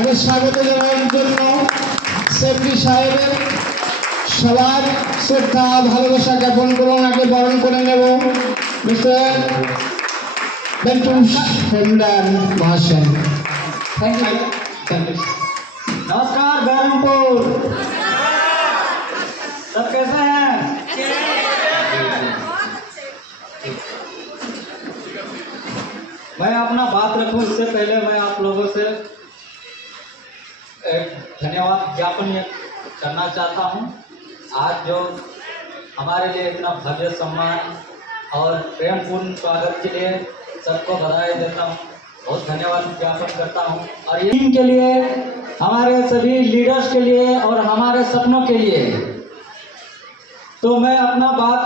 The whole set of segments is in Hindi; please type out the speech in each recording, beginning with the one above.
আগে স্বাগত জানানোর জন্য সেফটি সাহেবের সবার শ্রদ্ধা ভালোবাসা জ্ঞাপন করে ওনাকে বরণ করে নেব মিস্টার बेंटूश हेमदार महाशय। Thank you. नमस्कार बहरमपुर, सब कैसे हैं? मैं अपना बात रखूं इससे पहले मैं आप लोगों से एक धन्यवाद ज्ञापन करना चाहता हूं। आज जो हमारे लिए इतना भव्य सम्मान और प्रेमपूर्ण स्वागत के लिए सबको बधाई देता हूँ, बहुत धन्यवाद ज्ञापन करता हूँ। और ये टीम के लिए, हमारे सभी लीडर्स के लिए और हमारे सपनों के लिए। तो मैं अपना बात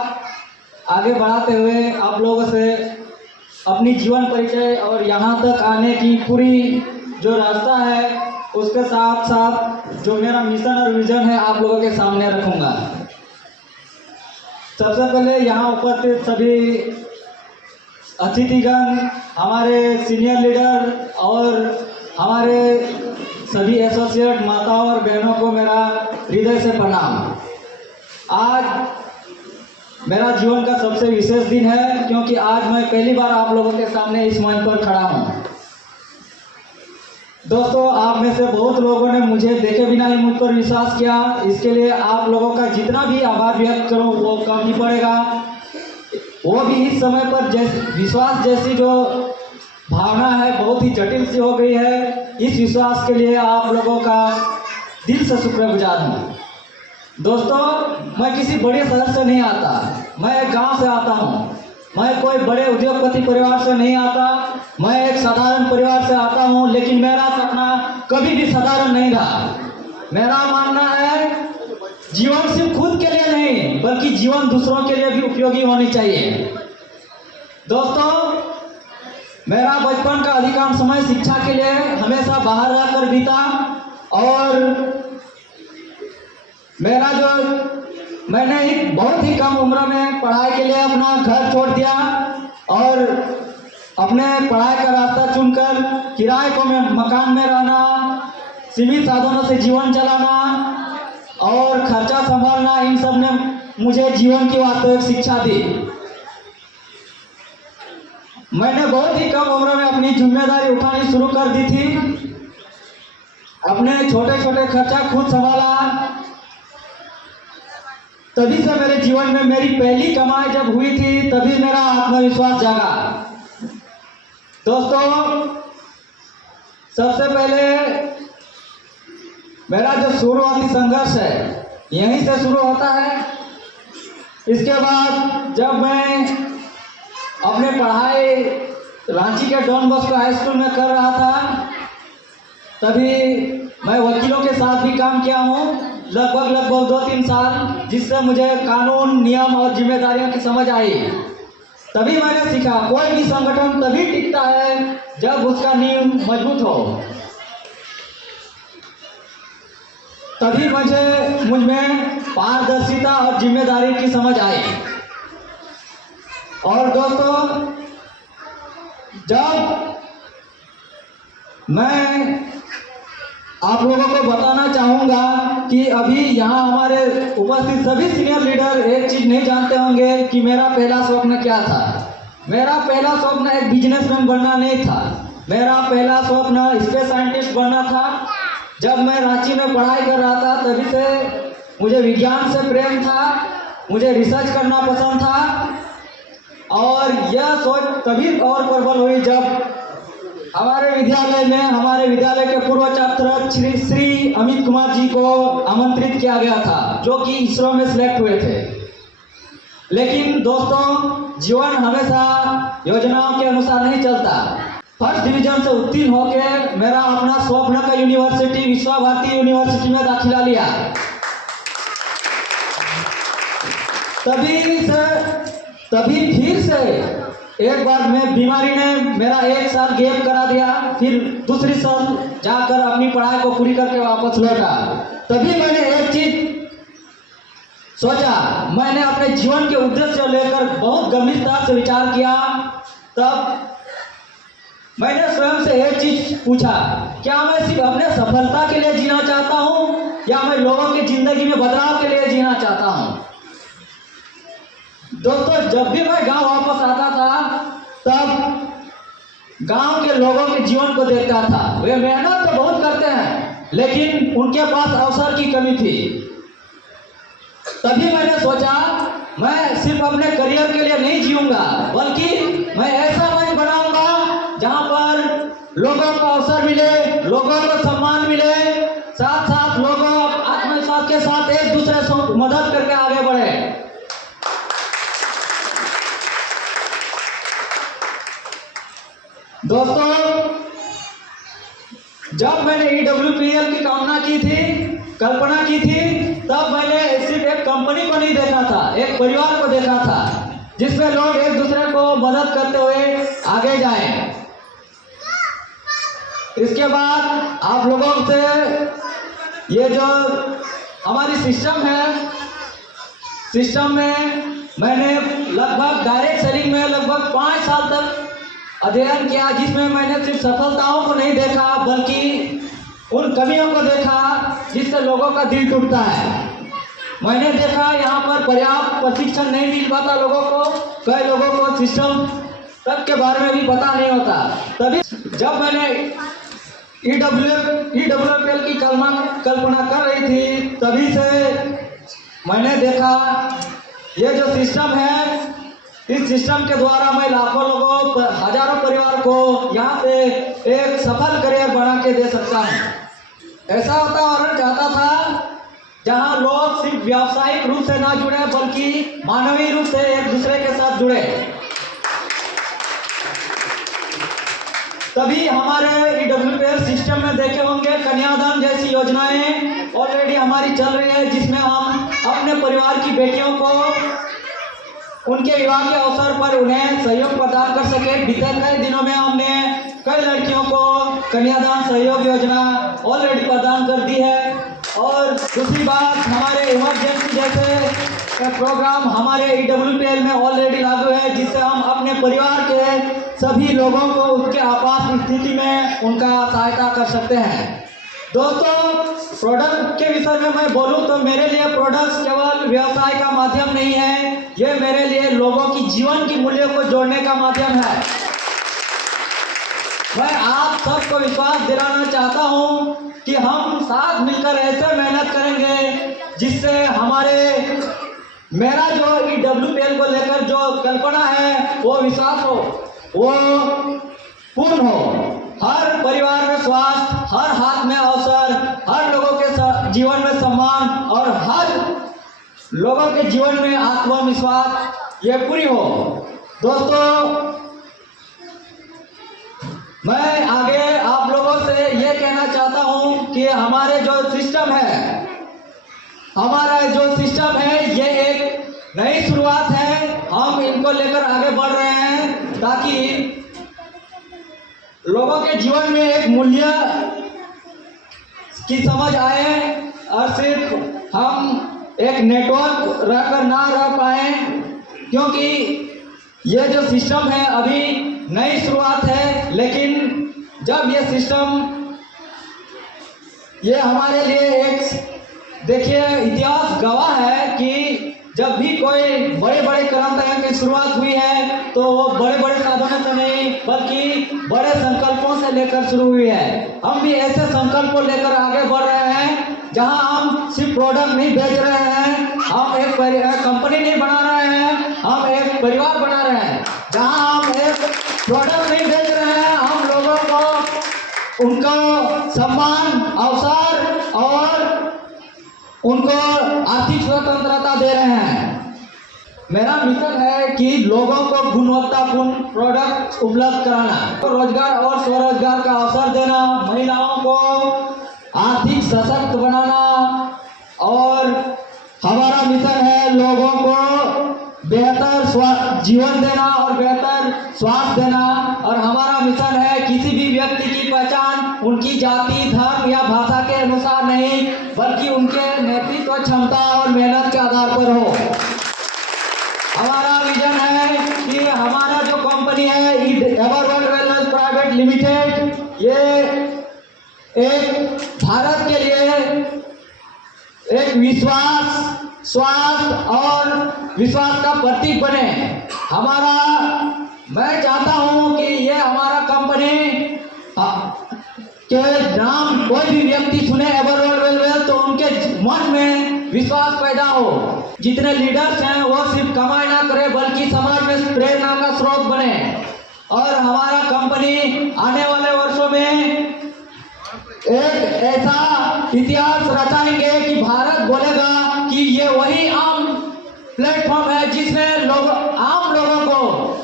आगे बढ़ाते हुए आप लोगों से अपनी जीवन परिचय और यहाँ तक आने की पूरी जो रास्ता है उसके साथ साथ जो मेरा मिशन और विजन है आप लोगों के सामने रखूँगा। सबसे पहले यहाँ उपस्थित सभी अतिथिगण, हमारे सीनियर लीडर और हमारे सभी एसोसिएट माताओं और बहनों को मेरा हृदय से प्रणाम। आज मेरा जीवन का सबसे विशेष दिन है क्योंकि आज मैं पहली बार आप लोगों के सामने इस मंच पर खड़ा हूँ। दोस्तों, आप में से बहुत लोगों ने मुझे देखे बिना ही मुझ पर विश्वास किया, इसके लिए आप लोगों का जितना भी आभार व्यक्त करूँ वो कम ही पड़ेगा। वो भी इस समय पर विश्वास जैसी जो भावना है बहुत ही जटिल सी हो गई है। इस विश्वास के लिए आप लोगों का दिल से शुक्रगुजार हूँ। दोस्तों, मैं किसी बड़े शहर से नहीं आता, मैं एक गांव से आता हूँ। मैं कोई बड़े उद्योगपति परिवार से नहीं आता, मैं एक साधारण परिवार से आता हूँ। लेकिन मेरा सपना कभी भी साधारण नहीं रहा। मेरा मानना है जीवन सिर्फ खुद के लिए नहीं बल्कि जीवन दूसरों के लिए भी उपयोगी होनी चाहिए। दोस्तों, मेरा बचपन का अधिकांश समय शिक्षा के लिए हमेशा बाहर रहकर बीता और मैंने एक बहुत ही कम उम्र में पढ़ाई के लिए अपना घर छोड़ दिया और अपने पढ़ाई का रास्ता चुनकर किराए को मकान में रहना, सीमित साधनों से जीवन चलाना और खर्चा संभालना, इन सब ने मुझे जीवन की वास्तविक शिक्षा दी। मैंने बहुत ही कम उम्र में अपनी जिम्मेदारी उठानी शुरू कर दी थी, अपने छोटे छोटे खर्चा खुद संभाला। तभी से मेरे जीवन में मेरी पहली कमाई जब हुई थी तभी मेरा आत्मविश्वास जागा। दोस्तों, सबसे पहले मेरा जो शुरुआती संघर्ष है यहीं से शुरू होता है। इसके बाद जब मैं अपने पढ़ाई रांची के डॉन बॉस्को हाई स्कूल में कर रहा था तभी मैं वकीलों के साथ भी काम किया हूँ लगभग 2-3 साल, जिससे मुझे कानून, नियम और जिम्मेदारियों की समझ आई। तभी मैंने सीखा कोई भी संगठन तभी टिकता है जब उसका नींव मजबूत हो। तभी मुझ में पारदर्शिता और जिम्मेदारी की समझ आई। और दोस्तों, जब मैं आप लोगों को बताना चाहूँगा कि अभी यहाँ हमारे उपस्थित सभी सीनियर लीडर एक चीज़ नहीं जानते होंगे कि मेरा पहला स्वप्न क्या था। मेरा पहला स्वप्न एक बिजनेसमैन बनना नहीं था, मेरा पहला स्वप्न स्पेस साइंटिस्ट बनना था। जब मैं रांची में पढ़ाई कर रहा था तभी से मुझे विज्ञान से प्रेम था, मुझे रिसर्च करना पसंद था और यह सोच तभी और प्रबल हुई जब हमारे विद्यालय के पूर्व छात्र श्री अमित कुमार जी को आमंत्रित किया गया था जो कि इसरो में सिलेक्ट हुए थे। लेकिन दोस्तों, जीवन हमेशा योजनाओं के अनुसार नहीं चलता। फर्स्ट डिवीजन से उत्तीर्ण होकर मेरा अपना स्वप्न का यूनिवर्सिटी विश्व भारती यूनिवर्सिटी में दाखिला लिया। तभी फिर से एक बार में बीमारी ने मेरा 1 साल गैप करा दिया, फिर दूसरी साल जाकर अपनी पढ़ाई को पूरी करके वापस लौटा। तभी मैंने एक चीज सोचा, मैंने अपने जीवन के उद्देश्य को लेकर बहुत गंभीरता से विचार किया। तब मैंने स्वयं से एक चीज पूछा, क्या मैं सिर्फ अपने सफलता के लिए जीना चाहता हूँ या मैं लोगों की जिंदगी में बदलाव के लिए जीना चाहता हूँ। दोस्तों, जब भी मैं गांव वापस आता था तब गांव के लोगों के जीवन को देखता था। वे मेहनत तो बहुत करते हैं लेकिन उनके पास अवसर की कमी थी। तभी मैंने सोचा मैं सिर्फ अपने करियर के लिए नहीं जीऊंगा, बल्कि मैं ऐसा मंच बनाऊंगा जहां पर लोगों को अवसर मिले, लोगों को सम्मान मिले, साथ साथ लोगों आत्मविश्वास के साथ एक दूसरे से मदद करके आगे बढ़े। दोस्तों, जब मैंने EWPL की कल्पना की थी, तब मैंने सिर्फ एक कंपनी को नहीं देखा था, एक परिवार को देखा था जिसमें लोग एक दूसरे को मदद करते हुए आगे जाएं। इसके बाद आप लोगों से ये जो हमारी सिस्टम में मैंने लगभग डायरेक्ट सेलिंग में लगभग 5 साल तक अध्ययन किया, जिसमें मैंने सिर्फ सफलताओं को नहीं देखा बल्कि उन कमियों को देखा जिससे लोगों का दिल टूटता है। मैंने देखा यहाँ पर पर्याप्त प्रशिक्षण नहीं मिल पाता लोगों को, कई लोगों को सिस्टम तक के बारे में भी पता नहीं होता। तभी जब मैंने EWPL की कल्पना कर रही थी, तभी से मैंने देखा ये जो सिस्टम है, इस सिस्टम के द्वारा मैं लाखों लोगों, हजारों परिवार को यहाँ से एक सफल करियर बना के दे सकता हूँ। ऐसा वातावरण चाहता था जहाँ लोग सिर्फ व्यावसायिक रूप से ना जुड़े बल्कि मानवीय रूप से एक दूसरे के साथ जुड़े। तभी हमारे EWPL सिस्टम में देखे होंगे कन्यादान जैसी योजनाएं ऑलरेडी हमारी चल रही है, जिसमें हम अपने परिवार की बेटियों को उनके विवाह के अवसर पर उन्हें सहयोग प्रदान कर सके। बीते कई दिनों में हमने कई लड़कियों को कन्यादान सहयोग योजना ऑलरेडी प्रदान कर दी है। और दूसरी बात, हमारे इमरजेंसी जैसे प्रोग्राम हमारे EWPL में ऑलरेडी लागू है, जिससे हम अपने परिवार के सभी लोगों को उनके आपात स्थिति में उनका सहायता कर सकते हैं। दोस्तों, प्रोडक्ट के विषय में मैं बोलूं तो मेरे लिए प्रोडक्ट्स केवल व्यवसाय का माध्यम नहीं है, ये मेरे लिए लोगों की जीवन की मूल्यों को जोड़ने का माध्यम है। मैं आप सबको विश्वास दिलाना चाहता हूं कि हम साथ मिलकर ऐसे मेहनत करेंगे जिससे मेरा जो EWPL को लेकर जो कल्पना है वो विश्वास हो, वो पूर्ण हो। हर परिवार में स्वास्थ्य, हर हाथ में अवसर, हर लोगों के जीवन में सम्मान और हर लोगों के जीवन में आत्मविश्वास, ये पूरी हो। दोस्तों, मैं आगे आप लोगों से ये कहना चाहता हूँ कि हमारा जो सिस्टम है ये एक नई शुरुआत है। हम इनको लेकर आगे बढ़ रहे हैं ताकि लोगों के जीवन में एक मूल्य की समझ आए और सिर्फ हम एक नेटवर्क रहकर ना रह पाए, क्योंकि ये जो सिस्टम है अभी नई शुरुआत है। लेकिन जब ये सिस्टम, ये हमारे लिए एक, देखिए, इतिहास गवाह है कि जब भी कोई बड़े बड़े क्रांतियों की शुरुआत हुई है तो वो बड़े बड़े साधनों से नहीं बल्कि बड़े संकल्पों से लेकर शुरू हुई है। हम भी ऐसे संकल्पों लेकर आगे बढ़ रहे हैं जहां हम सिर्फ प्रोडक्ट नहीं बेच रहे हैं, हम एक कंपनी नहीं बना रहे हैं, हम एक परिवार बना रहे हैं। जहां हम एक प्रोडक्ट नहीं बेच रहे हैं, हम लोगों को उनको सम्मान, अवसर और उनको आर्थिक स्वतंत्रता दे रहे हैं। मेरा मिशन है कि लोगों को गुणवत्तापूर्ण प्रोडक्ट उपलब्ध कराना, रोजगार और स्वरोजगार का अवसर देना, महिलाओं को आर्थिक सशक्त बनाना, और हमारा मिशन है लोगों को बेहतर जीवन देना और बेहतर स्वास्थ्य देना। और हमारा मिशन है किसी भी व्यक्ति की पहचान उनकी जाति, धर्म या भाषा के अनुसार नहीं बल्कि उनके नेतृत्व क्षमता और मेहनत के आधार पर हो। हमारा विजन है कि हमारा जो कंपनी है एवरवर्ल्ड वेलनेस प्राइवेट प्राइवेट लिमिटेड ये एक भारत के लिए एक विश्वास, स्वास्थ्य और विश्वास का प्रतीक बने। मैं चाहता हूं कि ये हमारा कंपनी के नाम कोई भी व्यक्ति सुने एवरवर्ल्ड वेलवेल तो उनके मन में विश्वास पैदा हो। जितने लीडर्स हैं वो सिर्फ कमाई ना करे बल्कि समाज में प्रेरणा का स्रोत बने। और हमारा कंपनी आने वाले वर्षों में एक ऐसा इतिहास रचाएंगे कि भारत बोलेगा कि ये वही आम प्लेटफॉर्म है जिसने आम लोगों को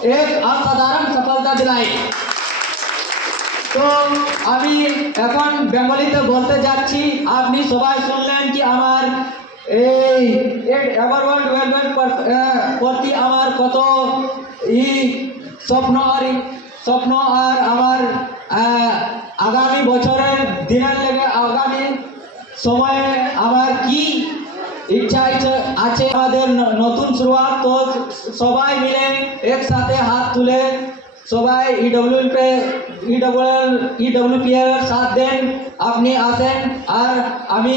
एक असाधारण सफलता दिलाई। तो আমি এখন বেঙ্গলিতে বলতে যাচ্ছি, আপনি সবাই শুনলেন কি আমার এই এভারওয়ার্ল্ড ওয়েলফেয়ার প্রতি আমার কত স্বপ্ন আর আমার আগামী বছরের দিনের লেগে আগামী সময়ে আমার কি ইচ্ছা আছে। আমাদের নতুন শুরুয়াত, তো সবাই মিলে একসাথে হাত তুলে সবাই ইডব্লিউপি এর সাথ দেন, আপনি আসেন। আর আমি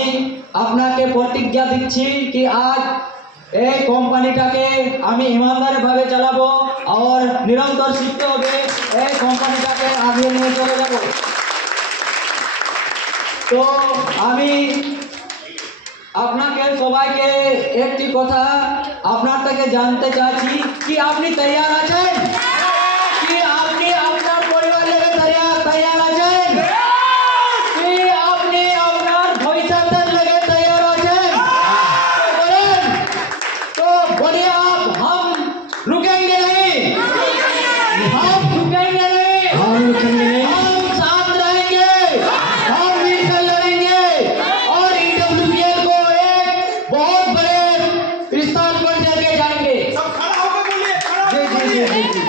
আপনাকে প্রতিজ্ঞা দিচ্ছি কি আজ এই কোম্পানিটাকে আমি ইমানদারিভাবে চালাবো আর নিরন্তর শিখতে হবে, এই কোম্পানিটাকে আগিয়ে নিয়ে চলে যাব। তো আমি আপনাকে সবাইকে একটি কথা আপনার থেকে জানতে চাচ্ছি কি আপনি তৈয়ার আছেন? কি আপনি আপনার পরিবার লেগে তৈয়ার আছেন? কি আপনি আপনার ভবিষ্যতের লেগে তৈয়ার আছেন? বলেন তো बोलिए आप, हम रुकेंगे नहीं, हम रुकेंगे नहीं, हम साथ रहेंगे, हम मिलकर लड़ेंगे और ईडब्ल्यूपीएल को एक बहुत बड़े स्थान पर लेके जाएंगे। सब खड़ा होकर बोलिए, खड़ा जी होकर जी बोलिए। जी जी।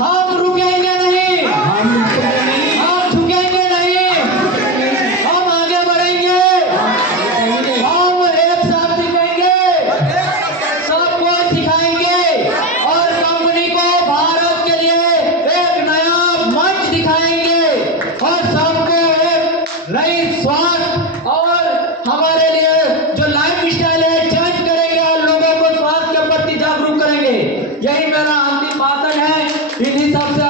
हम रुकेंगे नहीं, हम झुकेंगे नहीं, हम आगे बढ़ेंगे, हम एक साथ दिखेंगे, सबको सिखाएंगे और कंपनी को भारत के लिए एक नया मंच दिखाएंगे और सबको एक नई स्वास्थ्य और हमारे लिए जो लाइफ स्टाइल है चेंज करेंगे और लोगों को स्वास्थ्य के प्रति जागरूक करेंगे। यही मेरा अंतिम भाषण है। इन्हीं सबसे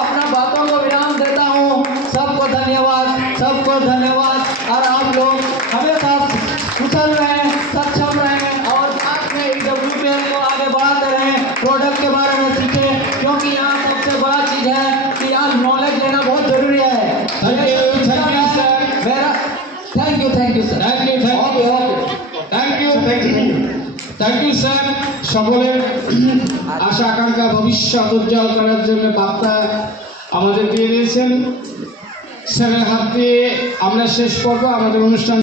अपना बातों को विराम देता हूँ। सबको धन्यवाद और आप लोग हमेशा कुशल रहें, सक्षम रहें और साथ में ईडब्ल्यूपीएल को आगे बढ़ाते रहें। प्रोडक्ट के बारे में सीखें क्योंकि यहाँ सबसे बड़ा चीज़ है कि यहाँ नॉलेज लेना बहुत जरूरी है। Thank you, sir. मेरा thank you sir. Thank you sir. সকলের আশা আকাঙ্ক্ষা ভবিষ্যৎ উজ্জ্বল করার জন্য বার্তা আমাদের দিয়ে দিয়েছেন। স্যারের হাত দিয়ে আমরা শেষ করবো আমাদের অনুষ্ঠান।